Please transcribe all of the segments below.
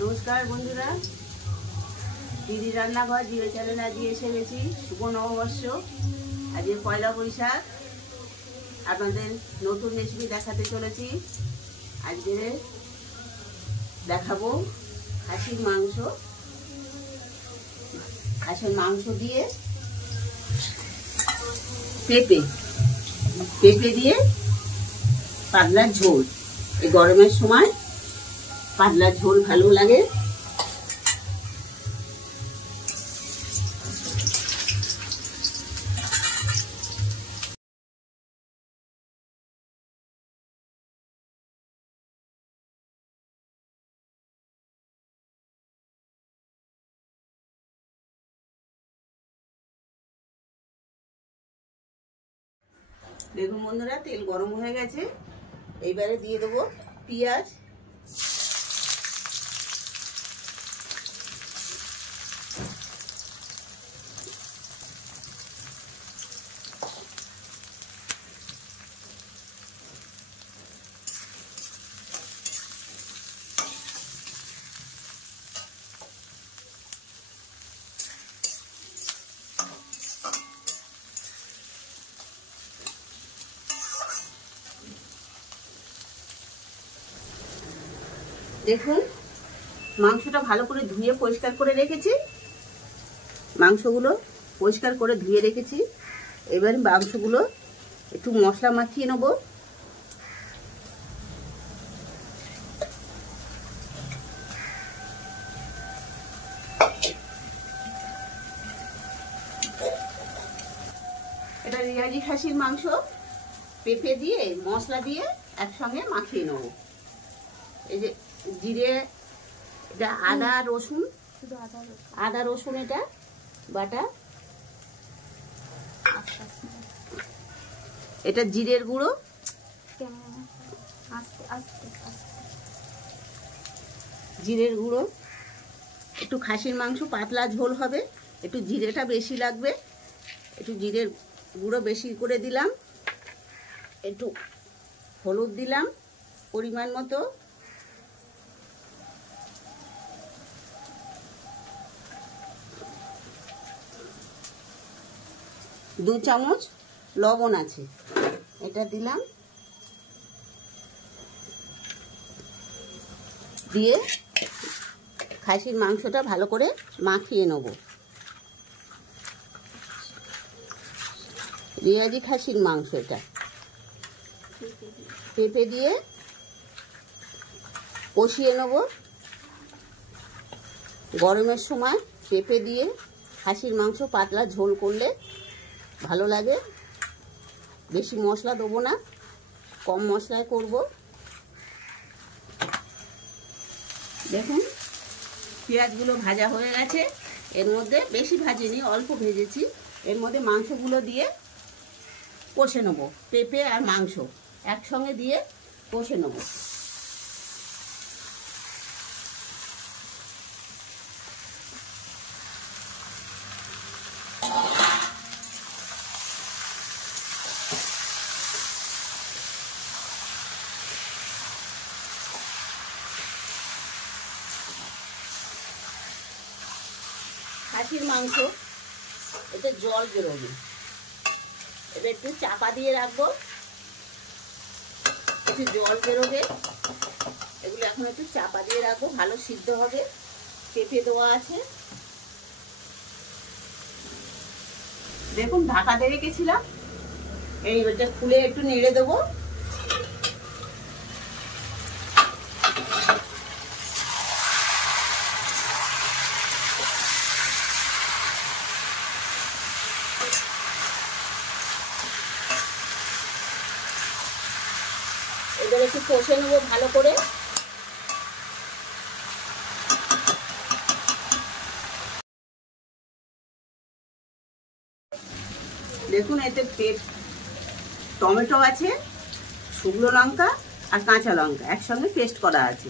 নমস্কার বন্ধুরা, দিদি রান্নাঘর জিও চ্যানেলে আজকে এসে গেছি। শুভ নববর্ষ, আজকে পয়লা বৈশাখ। আপনাদের নতুন রেসিপি দেখাতে চলেছি। আজকে দেখাবো খাসির মাংস। খাসির মাংস দিয়ে পেঁপে দিয়ে পাতলা ঝোল। এই গরমের সময় পাতলা ঝোল ভালো লাগে। দেখুন বন্ধুরা, তেল গরম হয়ে গেছে। এইবারে দিয়ে দেবো পেঁয়াজ, দেখুন মাংসটা ভালো করে ধুয়ে পরিষ্কার করে রেখেছি। মাংসগুলো পরিষ্কার করে ধুয়ে রেখেছি। এবার মাংসগুলো একটু মশলা মাখিয়ে নেব। এটা রেয়াজি খাসির মাংস, পেঁপে দিয়ে মশলা দিয়ে একসঙ্গে মাখিয়ে নেব। এই যে জিরে, এটা আদা রসুন, আদা রসুন এটা বাটা, এটা জিরের গুঁড়ো, জিরের গুঁড়ো। একটু খাসির মাংস পাতলা ঝোল হবে, একটু জিরেটা বেশি লাগবে, একটু জিরের গুঁড়ো বেশি করে দিলাম। একটু হলুদ দিলাম পরিমাণ মতো, দু চামচ লবণ আছে, এটা দিলাম। দিয়ে খাসির মাংসটা ভালো করে মাখিয়ে নেব। রেয়াজি খাসির মাংস এটা। পেঁপে দিয়ে কষিয়ে নেব। গরমের সময় পেঁপে দিয়ে খাসির মাংস পাতলা ঝোল করলে ভালো লাগে। বেশি মশলা দেবো না, কম মশলায় করব। দেখুন পেঁয়াজগুলো ভাজা হয়ে গেছে। এর মধ্যে বেশি ভাজিনি, অল্প ভেজেছি। এর মধ্যে মাংসগুলো দিয়ে কষে নেব। পেঁপে আর মাংস একসঙ্গে দিয়ে কষে নেব। খাসির মাংস, এতে জল বেরোবে। এবার একটু চাপা দিয়ে রাখবো, একটু জল বেরোবে। এগুলো এখন একটু চাপা দিয়ে রাখবো, ভালো সিদ্ধ হবে। পেঁপে দেওয়া আছে। দেখুন ঢাকা দিয়ে রেখেছিলাম, এইটা খুলে একটু নেড়ে দেবো। এবার একটু কষে নেবো ভালো করে। দেখুন এতে টমেটো আছে, শুকনো লঙ্কা আর কাঁচা লঙ্কা একসঙ্গে পেস্ট করা আছে,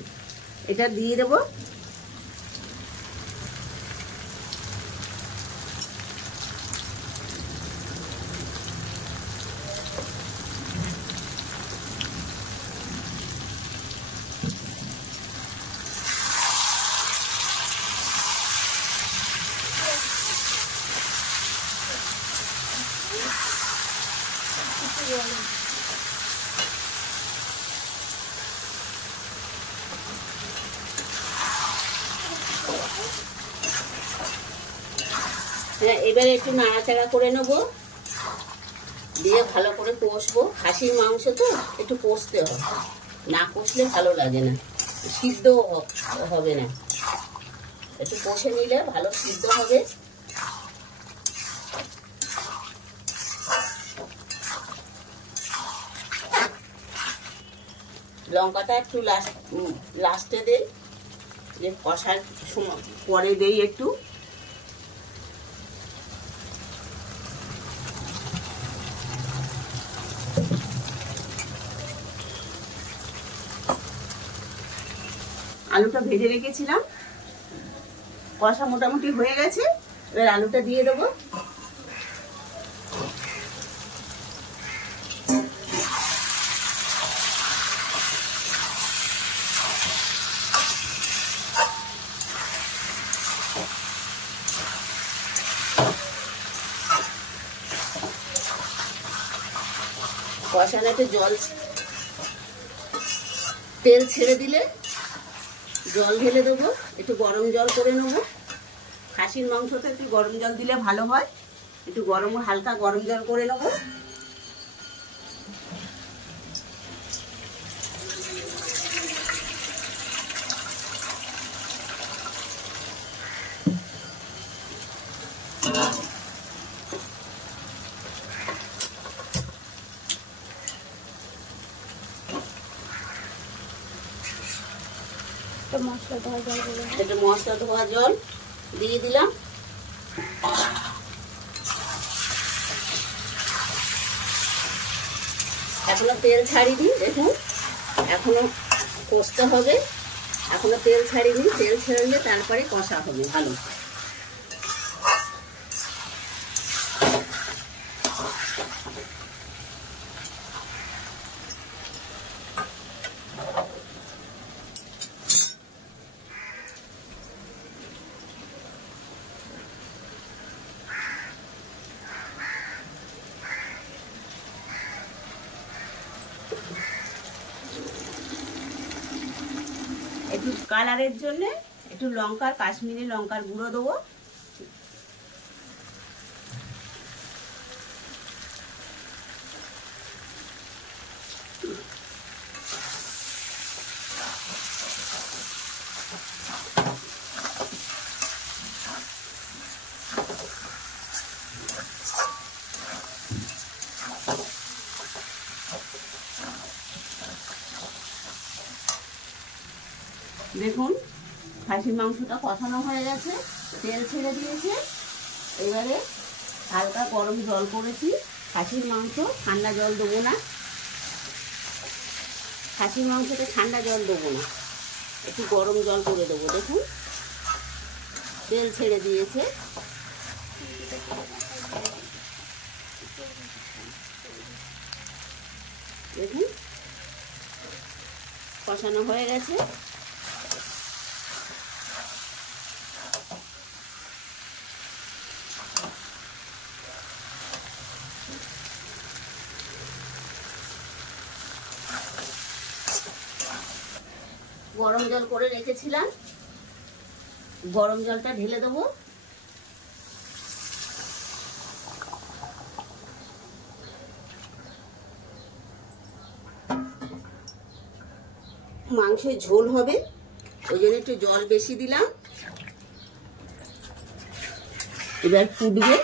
এটা দিয়ে দেবো। হ্যাঁ, এবারে একটু নাড়াচাড়া করে নেব, দিয়ে ভালো করে কষবো। খাসির মাংস তো একটু কষতে হবে, না কষলে ভালো লাগে না, সিদ্ধ হবে না। একটু কষে নিলে ভালো সিদ্ধ হবে। লঙ্কাটা একটু লাস্টে দেই, যে কষার সময় পরে দেই একটু। আলুটা ভেজে রেখেছিলাম, কষা মোটামুটি হয়ে গেছে। এবার আলুটা দিয়ে দেবো। কষানো একটু তেল ছেড়ে দিলে জল ঢেলে দেবো, একটু গরম জল করে নেবো। খাসির মাংসতে একটু গরম জল দিলে ভালো হয়, একটু হালকা গরম জল করে নেবো। একটু মশলা ধোয়া জল দিয়ে দিলাম। এখনো তেল ছাড়িনি, দেখুন এখনো কষতে হবে, এখনো তেল ছাড়িনি। তেল ছেড়ে তারপরে কষা হবে ভালো। একটু কালারের জন্য একটু কাশ্মীরি লঙ্কার গুঁড়ো দেবো। দেখুন খাসির মাংসটা কষানো হয়ে গেছে, তেল ছেড়ে দিয়েছে। এবারে হালকা গরম জল করেছি। খাসির মাংস ঠান্ডা জল দেবো না, খাসির মাংসতে ঠান্ডা জল দেবো না, একটু গরম জল করে দেবো। দেখুন তেল ছেড়ে দিয়েছে। দেখুন কষানো হয়ে গেছে। গরম জল করে রেখেছিলাম, গরম জলটা ঢেলে দেবো। মাংসের ঝোল হবে, ওই জন্য একটু জল বেশি দিলাম। এবার ফুটবে।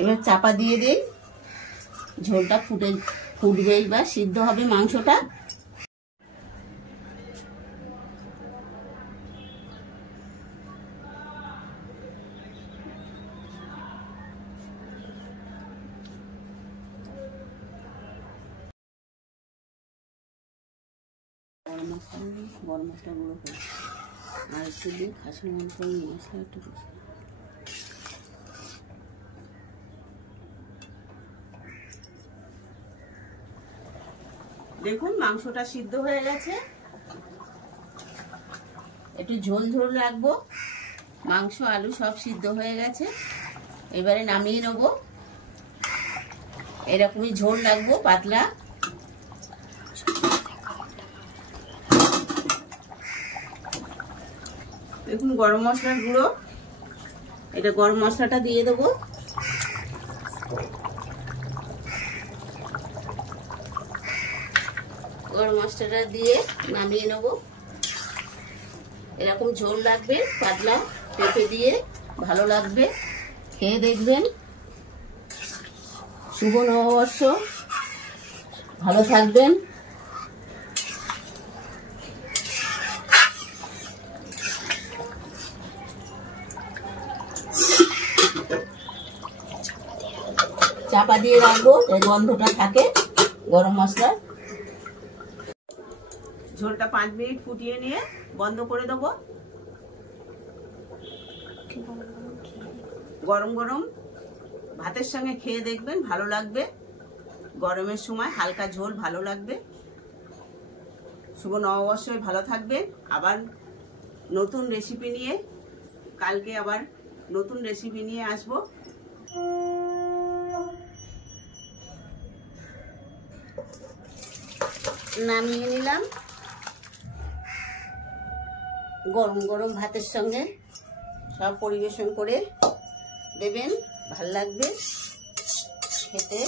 এবার চাপা দিয়ে দিই, ঝোলটা ফুটবেই বা সিদ্ধ হবে মাংসটা। গরম মশলা গুঁড়ো করে আর একটু দিয়ে খাসির মাংস মশলা একটু দেখুন মাংসটা সিদ্ধ হয়ে গেছে, একটু ঝোল ঝোল রাখবো। মাংস আলু সব সিদ্ধ হয়ে গেছে, এবারে নামিয়ে নেব। এরকমই ঝোল রাখবো পাতলা। দেখুন গরম মশলার গুঁড়ো, এটা গরম মশলাটা দিয়ে দেবো। গরম মশলাটা দিয়ে নামিয়ে নেব। এরকম ঝোল লাগবে পাতলা, পেঁপে দিয়ে ভালো লাগবে, খেয়ে দেখবেন। শুভ নববর্ষ, ভালো থাকবেন। চাপা দিয়ে রাখবো, এই গন্ধটা থাকে গরম মশলা। ঝোলটা 5 মিনিট ফুটিয়ে নিয়ে বন্ধ করে দেবো। গরম গরম ভাতের সঙ্গে খেয়ে দেখবেন, ভালো লাগবে। গরমের সময় হালকা ঝোল ভালো লাগবে। শুভ নববর্ষে ভালো থাকবেন। আবার নতুন রেসিপি নিয়ে কালকে আবার নতুন রেসিপি নিয়ে আসবো। নামিয়ে নিলাম। গরম গরম ভাতের সঙ্গে সব পরিবেশন করে দেবেন, ভাল লাগবে খেতে।